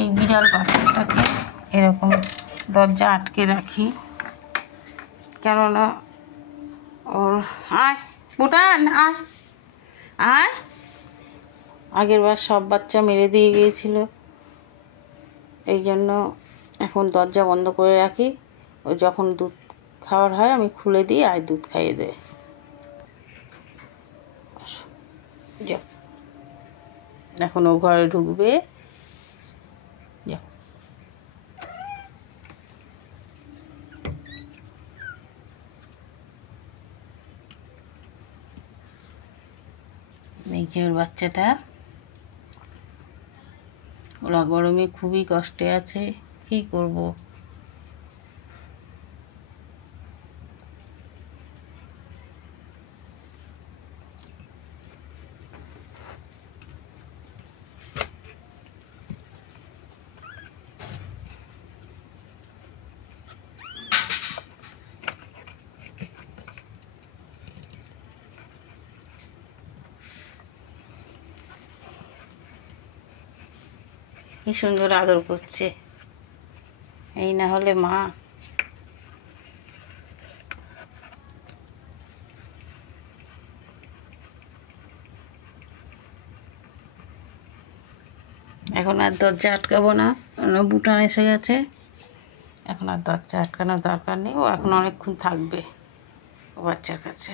এই বিড়াল বাচ্চাটাকে এরকম দরজা আটকে রাখি, কেননা ওর আয় বুটান আয় আয়, আগের বার সব বাচ্চা মেরে দিয়ে গিয়েছিল, এই জন্য এখন দরজা বন্ধ করে রাখি। ও যখন দুধ খাওয়ার হয় আমি খুলে দিই, আর দুধ খাইয়ে দেয়। এখন ও ঘরে ঢুকবে। এই যে ওর বাচ্চাটা, ওরা গরমে খুবই কষ্টে আছে, কি করব। কি সুন্দর আদর করছে, এই না হলে মা। এখন আর দরজা আটকাবো না, বুটান এসে গেছে, এখন আর দরজা আটকানোর দরকার নেই। ও এখন অনেকক্ষণ থাকবে ও বাচ্চার কাছে।